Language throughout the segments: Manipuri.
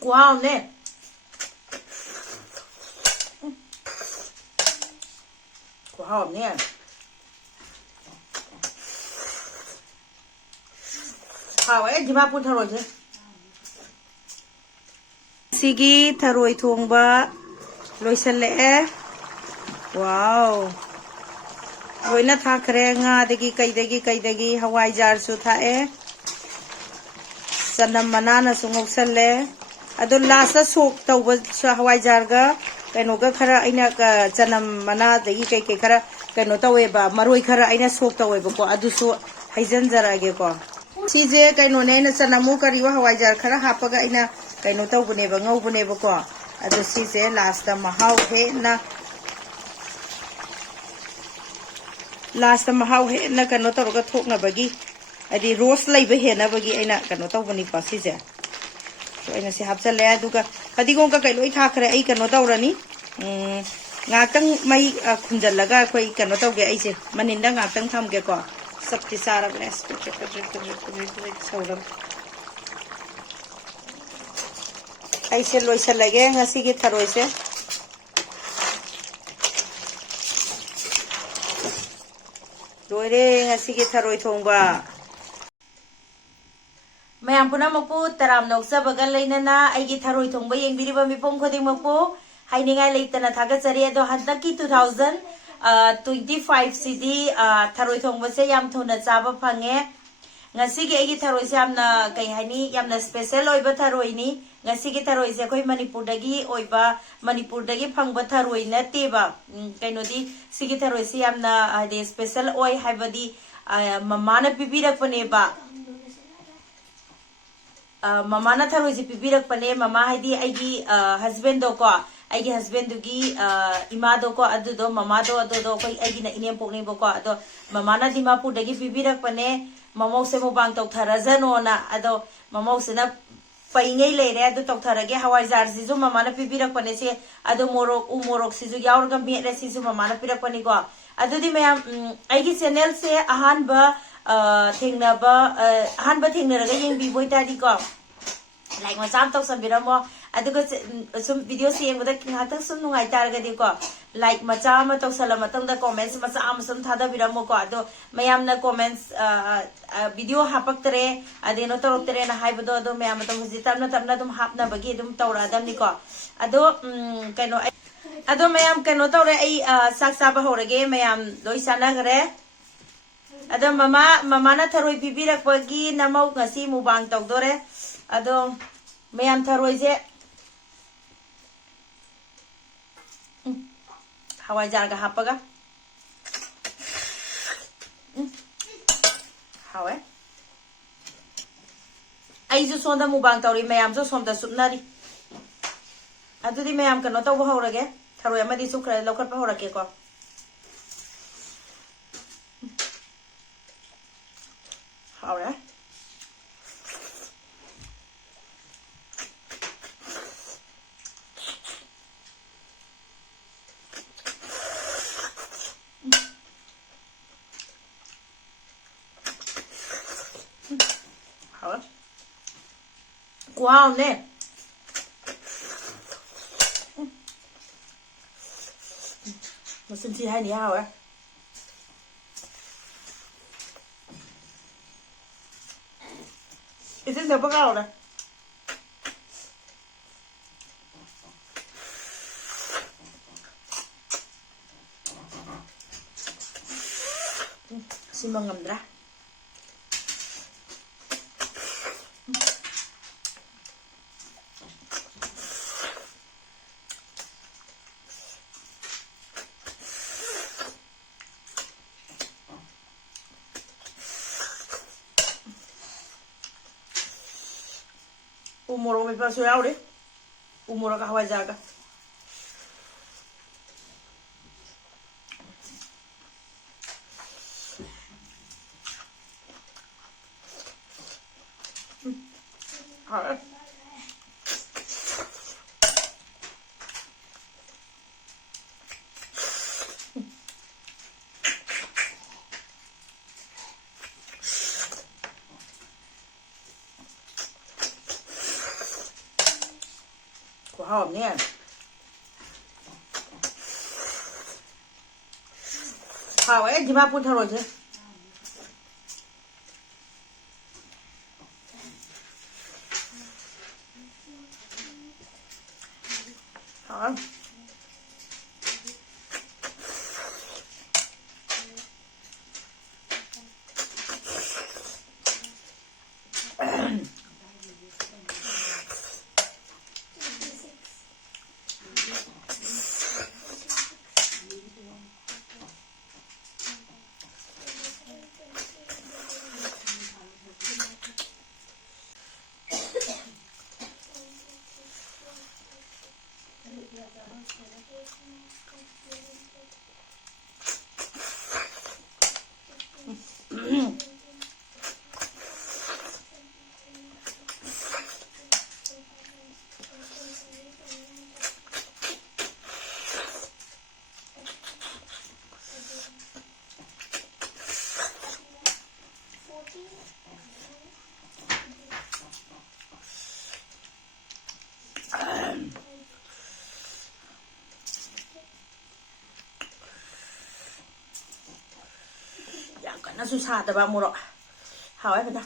Wow, nè. Wow, nè. Wow, ấy, chị ba phun thằng rồi chứ. Sigi tharoi thongba loisale. Wow. Loina thakre nga dagi kaidagi hawai jar su thae. Sanam manana sungok sale. Ado lasa sok tawba hawai jar ga kaino ga khara aina ka chanam mana dagi kai khara kaino tawe ba maroi khara aina sok tawe ba ko adu su haijan jara ge ko. Sije kaino ne na chanamu kari wa hawai jar khara hapaga aina kaino tawbune ba ngaubune ba ko adu sije last ta mahau he na kaino tawga thokna bagi adi roast laiba he na bagi aina kaino tawbani ko sije so aina si hapchale aduga kadigong ka kailo I thakre ai kaino tawrani ngakang mai khunjalaga koi kaino tawge ai je maninda ngakang thamge ko sabti sara bless sauram ai se loisalage ngasi gi tharoi se loire ngasi gi tharoi thongba mayam puna mapu taram noksa bagal leinana ai gi tharoi thongba yengbiriba mipom khoding mapu hainingai leitana thagachari ado handaki 2025 sidi tharoi thongba se yam thona chaba phange ngasi gi agi tharoi se yamna kai haini yamna special oiba tharoi ni ngasi gi tharoi se koi manipur dagi oiba manipur dagi phangba tharoi na teba kaino di sigi tharoi se yamna ade special oi haibadi mamana pibirak pane ba mamana tharoi se pibirak pane mama haidi agi husband do ko aigi husband dugi ima do ko adu do mama do koi aigi na inem pokni bo ko ado mamana dimapur dagi pibirak pane mamau se mubang tok tharazano na ado mamau se na paingai leire ado tok tharage hawai jar sizu mamana pibirak pane se ado morok sizu yaurga mere sizu mamana pirak pane ko ado di mayam aigi channel se ahanba thengnaraga yengbi boitadi ko like macam tok sambiramo aduga sum video se yengda kingatang sum nungai targadi ko like macam tok salama tangda comments macam sum thada biramo ko ado mayam na comments video hapaktere adeno toroktere na haibado ado mayam tok tamna dum hapna bagi dum tawra adam ni ko ado kaino ado mayam kaino tawre ai sak saba horage mayam loi sana gare ado mama na tharoi bibirak bagi namau ngasi mubang tawdore ado mayam tharoi je hawai jar ga hapaga hawe ai ju sonda mubang tawri mayam ju somda supnari adudi mayam kano taw bahorage tharoi amadi sukra lokar bahorake ko hawe wow nè một xin chi hai ní hào ấy ít xin được bắt đầu này xin mong ngầm ra umuro may pasuyaw di umuro ka hawai jaga หอมเนี่ยข่าวไอ้ที่มาพูดทารอยใช่หอมน่าสุชาแต่บางโมรหาไว้เป็นจ้ะ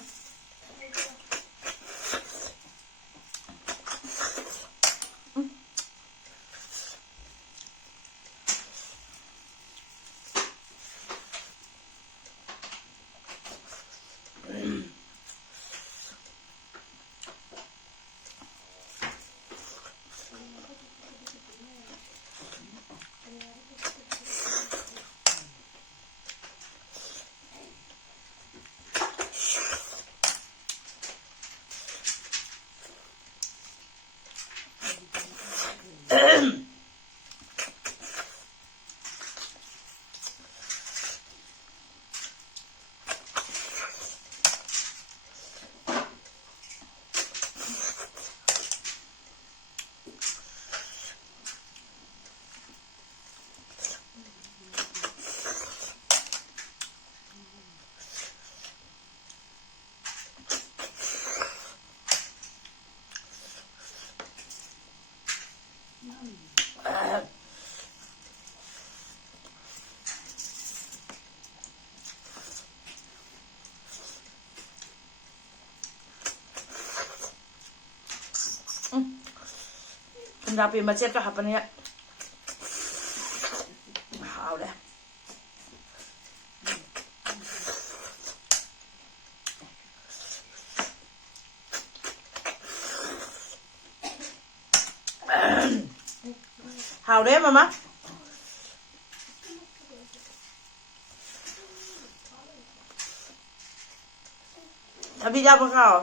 คุณราปีมาเช็ดก็หับอันเนี้ยหาวเลยหาวเลยมามะทำพี่ยาปะข้าว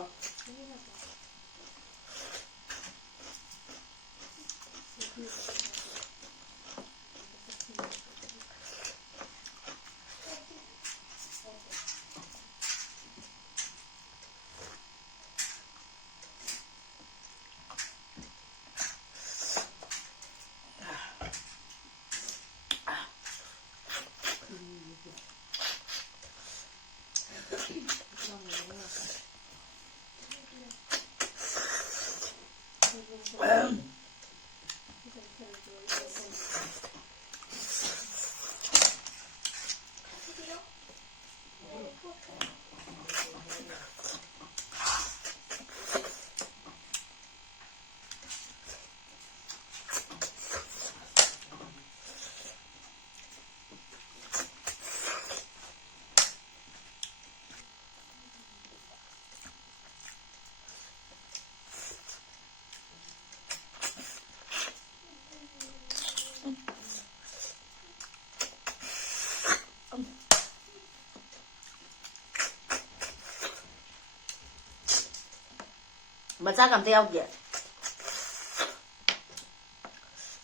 มาจ้ากับเตี้ยวเกี่ย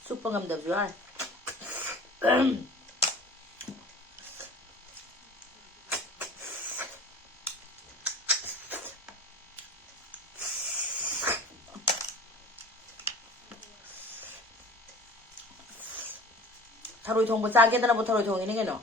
ซุปเปอร์งำเดือดด้วยทารอยทงภาษาเกี่ยแต่ละบททารอยทงนี่ไงเนาะ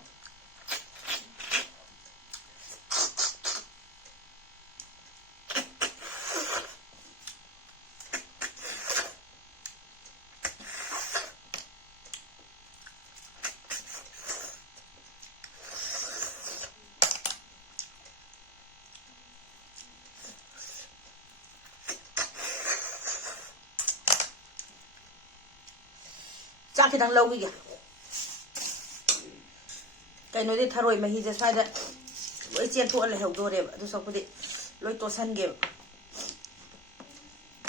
Chaki dang low we Can know the Tharoi Mahi just find that it's yet to all help do it. Do so put it. Loy to send give.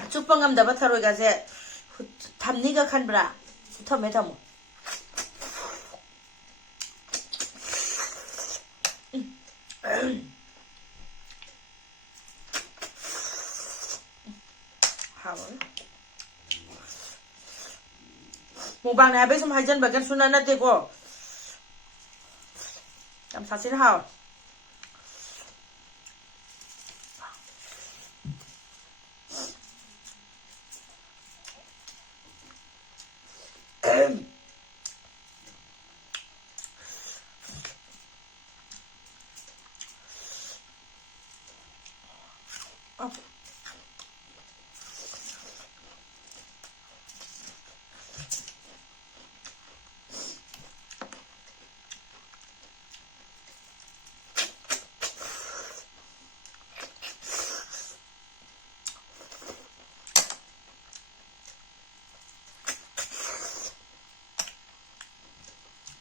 Chupangam the Tharoi Gazette. Tamniga Canbra. Tomato. Mukbang này bây giờ hai chân bởi cái xuân nó tiếc quá, làm sao xin hào,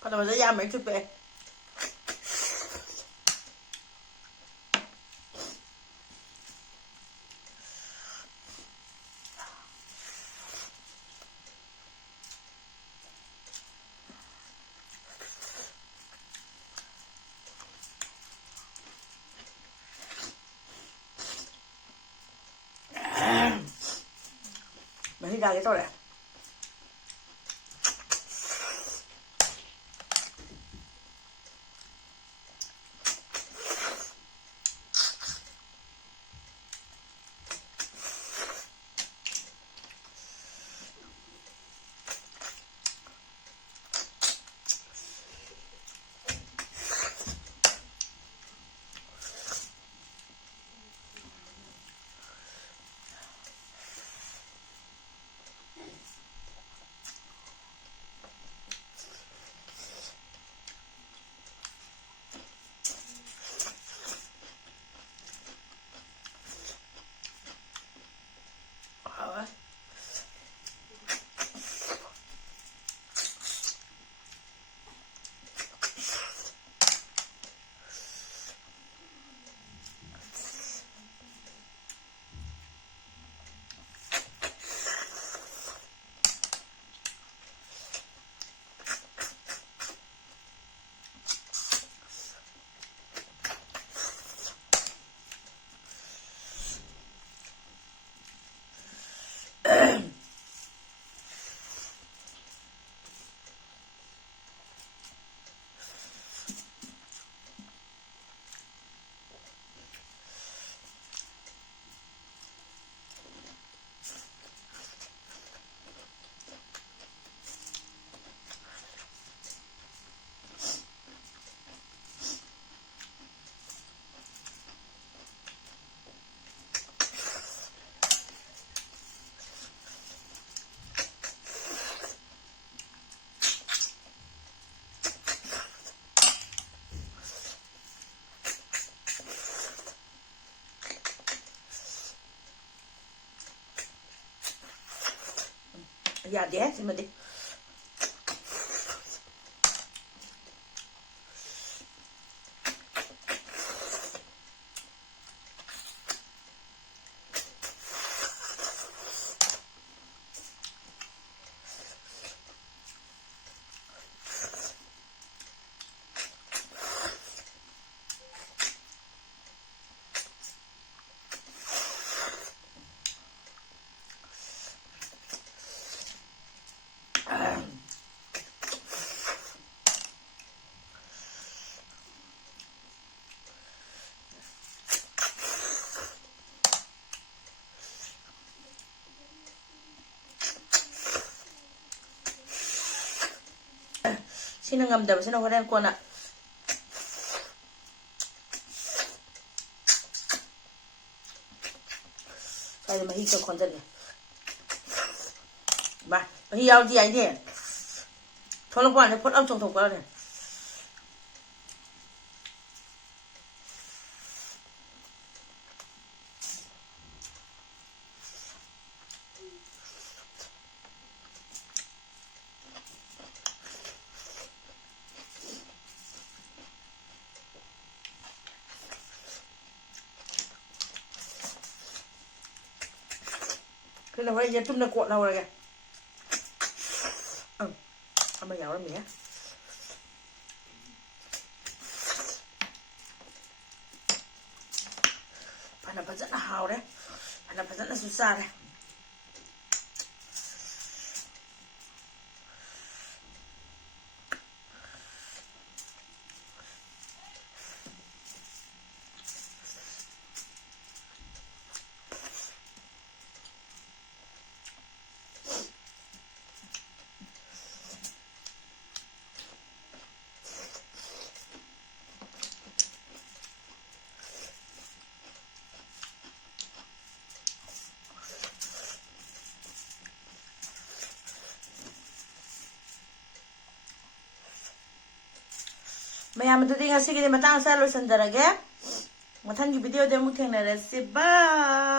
còn mà sẽ ra mấy chút về. Mấy ra cái tôi này. Ja, det är men det. Sino ngamdam sino horen ko na kaya mahi ko kontan niya ba mahi yaw di ay niya tholang pa na pot ang tong pa na Cái nào vậy chúng nó cuộn đâu rồi kìa. Mà dạo đó mía. Phải là rất là hào đấy. Phải là rất là susah đấy. Mayam tuti nga sige matang sa losandarage. Matang video demo keng na resi. Bye.